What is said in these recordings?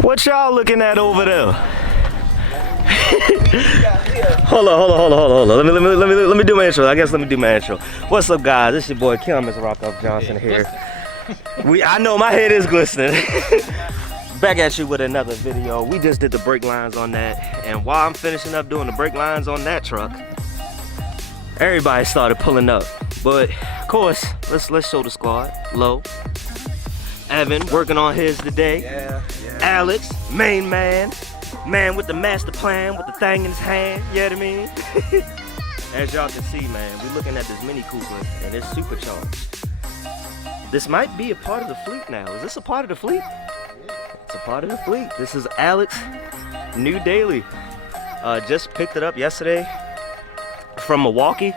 What y'all looking at over there? Hold on. Let me do my intro. Let me do my intro. What's up, guys? This your boy Kim, Mr.Rockoff Johnson here. I know my head is glistening. Back at you with another video. We just did the brake lines on that, and while I'm finishing up doing the brake lines on that truck, everybody started pulling up. But of course, let's show the squad. Low, Evan working on his today. Yeah. Alex, main man with the master plan, with the thing in his hand. You know what I mean? As y'all can see, man, we're looking at this Mini Cooper, and it's supercharged. This might be a part of the fleet now. Is this a part of the fleet? It's a part of the fleet. This is Alex, new daily. Just picked it up yesterday from Milwaukee,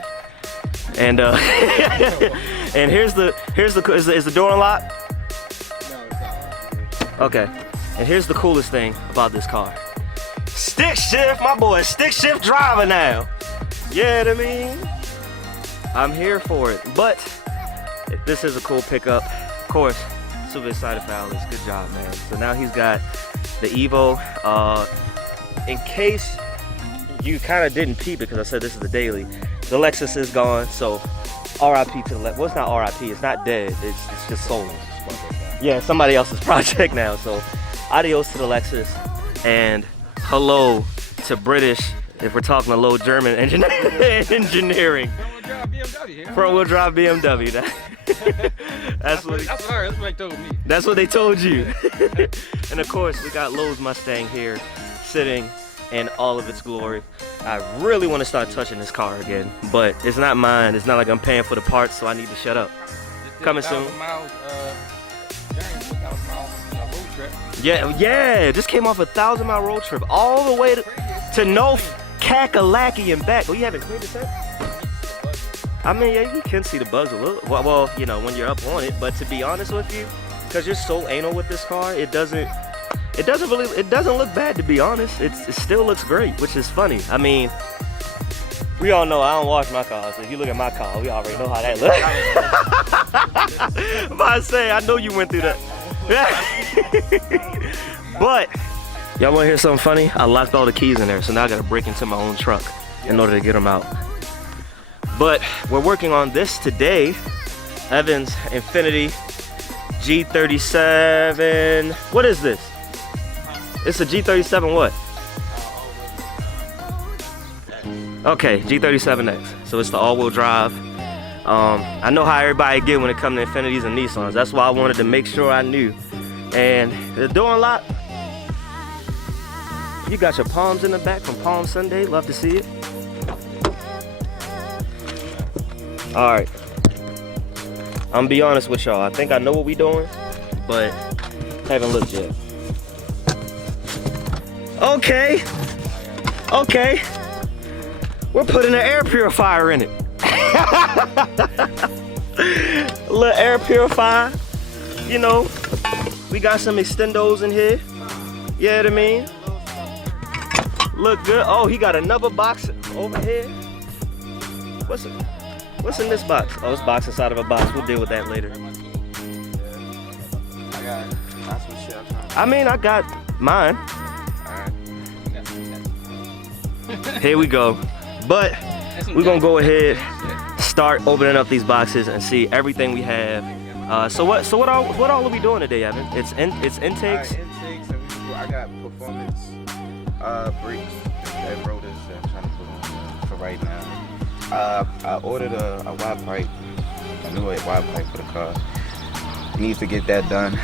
and and is the door unlocked? No, it's not. Okay, and here's the coolest thing about this car. Stick shift, my boy, stick shift driver now. Yeah, what I mean? I'm here for it, but this is a cool pickup. Of course, super excited for Alex. Good job, man. So now he's got the Evo. In case you kind of didn't peep, because I said this is the daily, the Lexus is gone, so RIP to the Lexus. Well, it's not RIP, it's not dead, it's just sold. Yeah, somebody else's project now, so adios to the Lexus, and hello to British, if we're talking a low German engineering. Front wheel drive BMW. That's what they told me. That's what they told you. And of course, we got Lowe's Mustang here, sitting in all of its glory. I really want to start touching this car again, but it's not mine. It's not like I'm paying for the parts, so I need to shut up. Coming soon. Yeah, just came off a 1,000-mile road trip all the way to North Kakalaki and back. Oh, you haven't cleared this up? I mean, yeah, you can see the bugs a little. Well, you know, when you're up on it. But to be honest with you, because you're so anal with this car, it doesn't look bad, to be honest. It still looks great, which is funny. I mean, we all know I don't wash my car, so if you look at my car, we already know how that looks. But I say, I know you went through that. But y'all want to hear something funny? I locked all the keys in there, so now I got to break into my own truck in order to get them out. But we're working on this today. Evan's Infiniti G37. What is this? It's a G37 what? Okay, G37X. So it's the all-wheel drive. I know how everybody get when it comes to Infinitis and Nissans. That's why I wanted to make sure I knew. And the door unlock. You got your palms in the back from Palm Sunday. Love to see it. All right. I'm gonna be honest with y'all. I think I know what we doing, but haven't looked yet. Okay. We're putting an air purifier in it. A little air purifier. You know, we got some extendos in here. You know what I mean? Look good. Oh, he got another box over here. What's in this box? Oh, it's box inside of a box. We'll deal with that later. I mean, I got mine. Here we go. But we're gonna go ahead, start opening up these boxes and see everything we have. So what all are we doing today, Evan? It's intakes. Intakes, and I got performance brakes that rotors that I'm trying to put on for right now. I ordered a wide pipe, a new wide pipe for the car. Needs to get that done,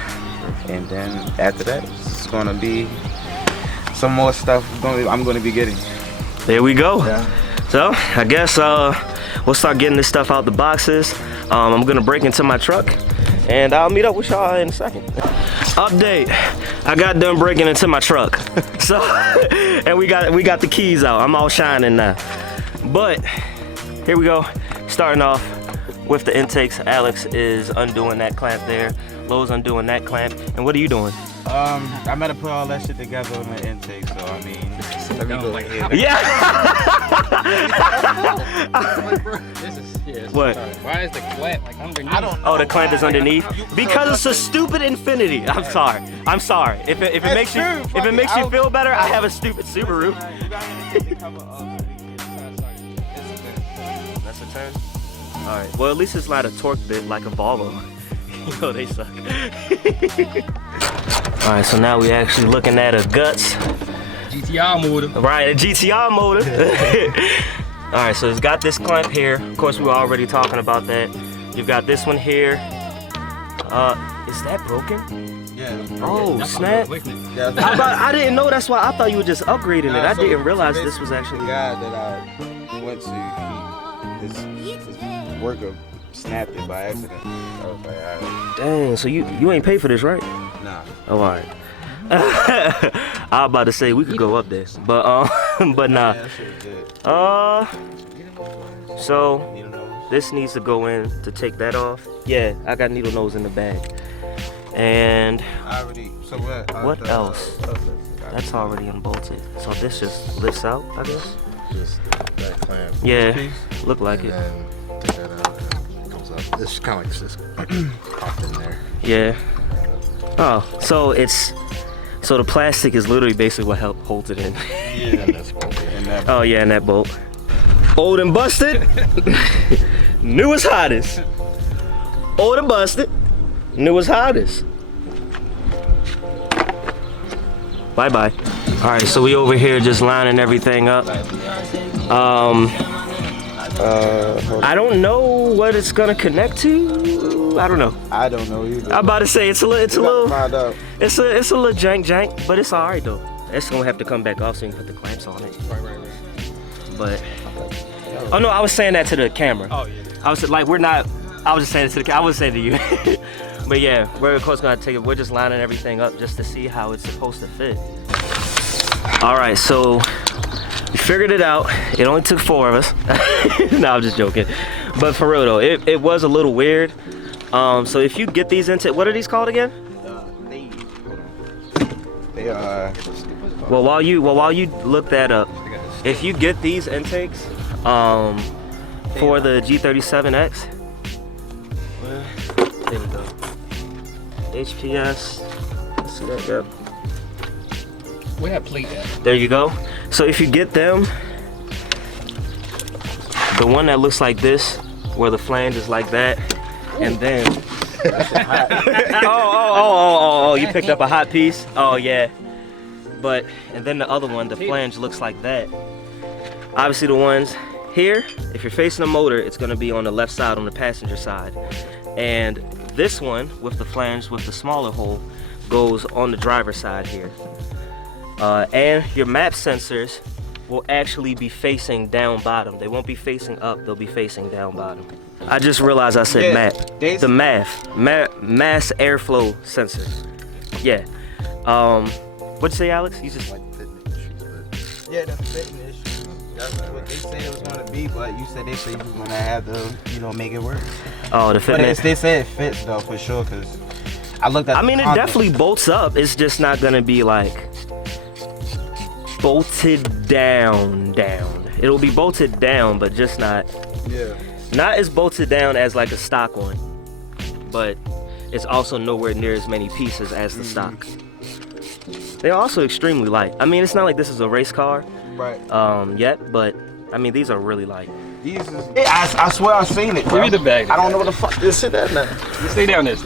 and then after that, it's gonna be some more stuff I'm gonna be getting. There we go. Yeah. So I guess we'll start getting this stuff out the boxes. I'm gonna break into my truck, and I'll meet up with y'all in a second. Update: I got done breaking into my truck, so and we got the keys out. I'm all shining now. But here we go. Starting off with the intakes. Alex is undoing that clamp there. Lowe's undoing that clamp. And what are you doing? I better put all that shit together on the intake, so I mean, let me go ahead. Yeah. What? Why is the clamp like underneath? I don't know. Oh, the clamp is underneath because it's a stupid Infiniti. I'm sorry. I'm sorry. If it makes you feel better, I have a stupid Subaru. That's a 10. All right. Well, at least it's not a torque bit like a Volvo. You know they suck. All right. So now we actually looking at a guts. GTR motor. Right, a GTR motor. All right, so it's got this clamp here. Of course, we were already talking about that. You've got this one here. Is that broken? Yeah. Oh, snap. Yeah. I didn't know, that's why I thought you were just upgrading it. I So didn't realize this was basically actually... the guy that I went to. His worker snapped it by accident. I was like, all right. Dang, so you ain't pay for this, right? Nah. Oh, all right. I was about to say we could go up there, but but nah. Yeah, that shit was good. So Needle nose. this needs to go in to take that off. Yeah, I got needle nose in the bag. And I already. So what? what else? That's already unbolted. So this just lifts out, I guess. Just that clamp. Yeah, piece, look like and it. then take that out and it comes up. It's kind of like just popped in there. Yeah. Oh, so so the plastic is literally basically what holds it in. Yeah, that's bolted. And that. Oh yeah, and that bolt. Old and busted. New as hottest. Old and busted. New as hottest. Bye bye. All right, so we over here just lining everything up. I don't know what it's gonna connect to. I don't know. I don't know either. I'm about to say it's a We gotta little find out. it's a little jank, but it's all right though. It's gonna have to come back off so you can put the clamps on it. Right. But oh no, I was saying that to the camera. Oh yeah. I was like, we're not. I was just saying it to the camera. I was saying to you. But yeah, we're of course gonna take it. We're just lining everything up just to see how it's supposed to fit. All right, so we figured it out. It only took 4 of us. No, I'm just joking. But for real though, it was a little weird. So if you get these into, what are these called again? They are. Well, while you look that up, if you get these intakes for the G37X, there we go. HPS. Let's see that, yep. Where that plate at? There you go. So if you get them, the one that looks like this, where the flange is like that, and then oh, you picked up a hot piece. Oh yeah. But and then the other one, the flange looks like that. Obviously the ones here, if you're facing a motor, it's gonna be on the left side, on the passenger side. And this one with the flange with the smaller hole goes on the driver's side here. And your map sensors will actually be facing down bottom. They won't be facing up, they'll be facing down bottom. I just realized I said Yeah, map. The mass airflow sensors. Yeah. What'd you say, Alex? You just Like fitting issues, but Yeah, the fitting issue. That's what they said it was gonna be, but you said they said you was gonna have to, make it work. oh, the But fitness. they said it fits though for sure, cause I looked at. I mean, it definitely bolts up. It's just not gonna be like bolted down. It'll be bolted down, but just not as bolted down as like a stock one. But it's also nowhere near as many pieces as the stock. They're also extremely light. I mean, it's not like this is a race car Right. yet, but I mean, these are really light. These is. I swear I seen it, bro. Give me the bag. I don't know what the fuck this is that now. Stay down there.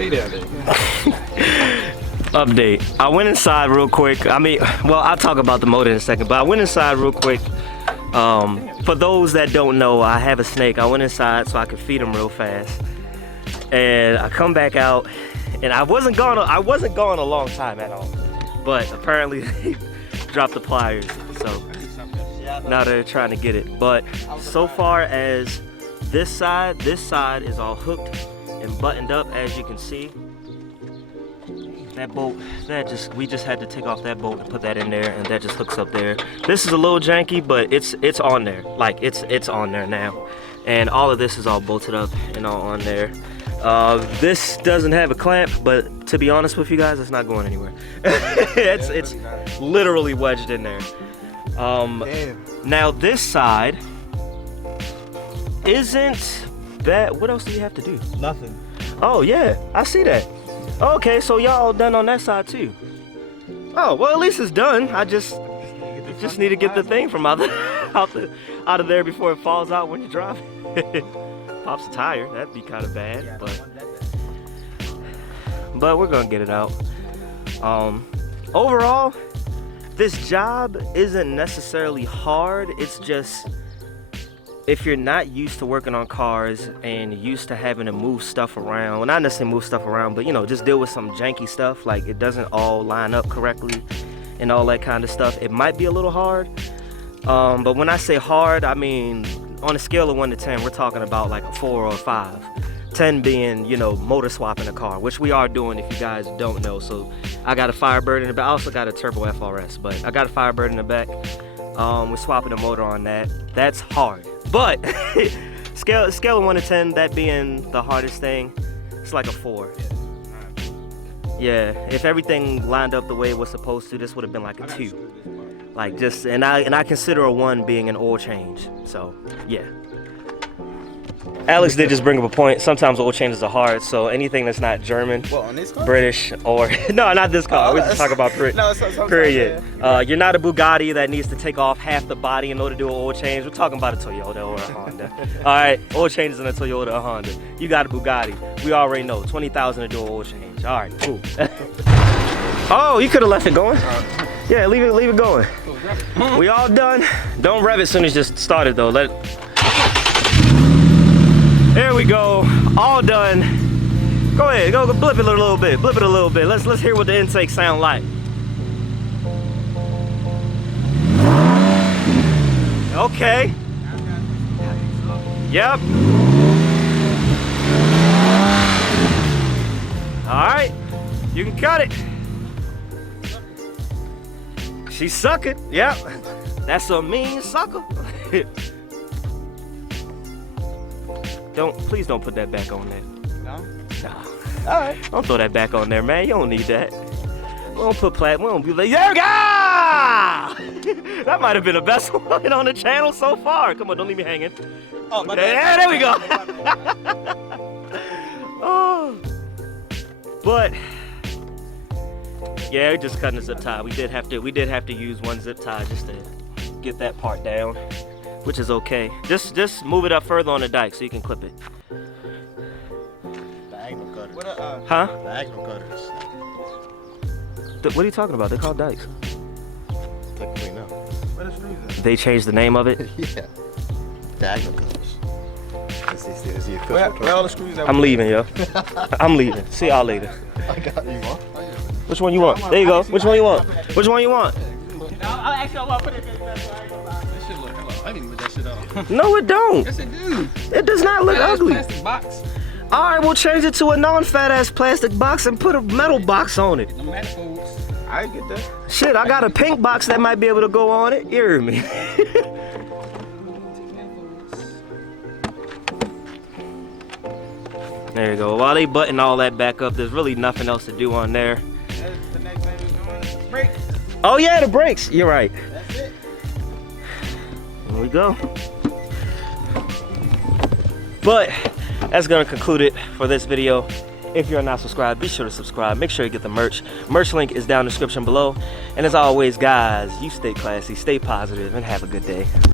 Update. I went inside real quick. I mean, well, I'll talk about the motor in a second, but I went inside real quick. For those that don't know, I have a snake. I went inside so I could feed him real fast. And I come back out, and I wasn't gone a long time at all. But apparently they dropped the pliers, so now they're trying to get it. But so far as this side is all hooked and buttoned up, as you can see. That bolt, we just had to take off that bolt and put that in there, and that just hooks up there. This is a little janky, but it's on there. Like it's on there now. And all of this is all bolted up and all on there. This doesn't have a clamp, but to be honest with you guys, it's not going anywhere. it's literally wedged in there. Now this side isn't bad. What else do you have to do? Nothing. Oh yeah, I see that. Okay, so y'all done on that side too. Oh well, at least it's done. I just need to get the thing from out of there before it falls out when you drive. Pops a tire. That'd be kind of bad, but we're gonna get it out. Overall, this job isn't necessarily hard. It's just if you're not used to working on cars and used to having to move stuff around, well, not necessarily move stuff around, but you know, just deal with some janky stuff, like it doesn't all line up correctly and all that kind of stuff, it might be a little hard. But when I say hard, I mean on a scale of 1 to 10, we're talking about like a 4 or a 5. 10 being, you know, motor swapping a car, which we are doing if you guys don't know. So I got a Firebird in the back. I also got a Turbo FRS, but I got a Firebird in the back. We're swapping the motor on that. That's hard. But scale of 1 to 10, that being the hardest thing, it's like a 4. Yeah, if everything lined up the way it was supposed to, this would have been like a 2. Like just, and I consider a 1 being an oil change. So yeah. Alex did just bring up a point. Sometimes oil changes are hard, so anything that's not German, On this car? British, or no, not this car. We're just talking about period. You're not a Bugatti that needs to take off half the body in order to do an oil change. We're talking about a Toyota or a Honda. All right, oil changes in a Toyota or Honda. You got a Bugatti. We already know 20,000 to do an oil change. All right, cool. Oh, you could have left it going. Yeah, leave it going. We all done. Don't rev it as soon as you just started though. There we go, all done. Go ahead, go blip it a little bit, blip it a little bit. Let's hear what the intake sound like. Okay. Yep. All right, you can cut it. She's sucking, yep. That's a mean sucker. Please don't put that back on there. No? No. All right. Don't throw that back on there, man. You don't need that. We don't put we don't be like, there we go! That might have been the best one on the channel so far. Come on, don't leave me hanging. Oh, my bad. There we go. Oh. But yeah, we're just cutting a zip tie. We did have to use one zip tie just to get that part down, which is okay. Just move it up further on the dike so you can clip it. Diagonal cutters. Huh? Diagonal cutters. What are you talking about? They're called dikes. Technically no. What is reason? They changed the name of it. Yeah. Diagonal cutters. Is the official Where all the screws that I'm leaving, yo. I'm leaving. See y'all later. I got you, huh? Which one you want? There you go. Which one you want? Which one you want? I'll actually want to put it in that so I ain't gonna lie. That shit look hello. I didn't put that shit on. No, it don't. Yes, it do. It does not look Fat ass ugly. plastic box. All right, we'll change it to a non-fat ass plastic box and put a metal box on it. The manifolds. I get that. Shit, I got a pink box that might be able to go on it. You hear me? There you go. While they button all that back up, there's really nothing else to do on there. That's the next thing we're doing. Break. Oh yeah, the brakes. You're right. That's it. There we go. But that's gonna conclude it for this video. If you're not subscribed, be sure to subscribe. Make sure you get the merch. Merch link is down in the description below. And as always, guys, you stay classy, stay positive, and have a good day.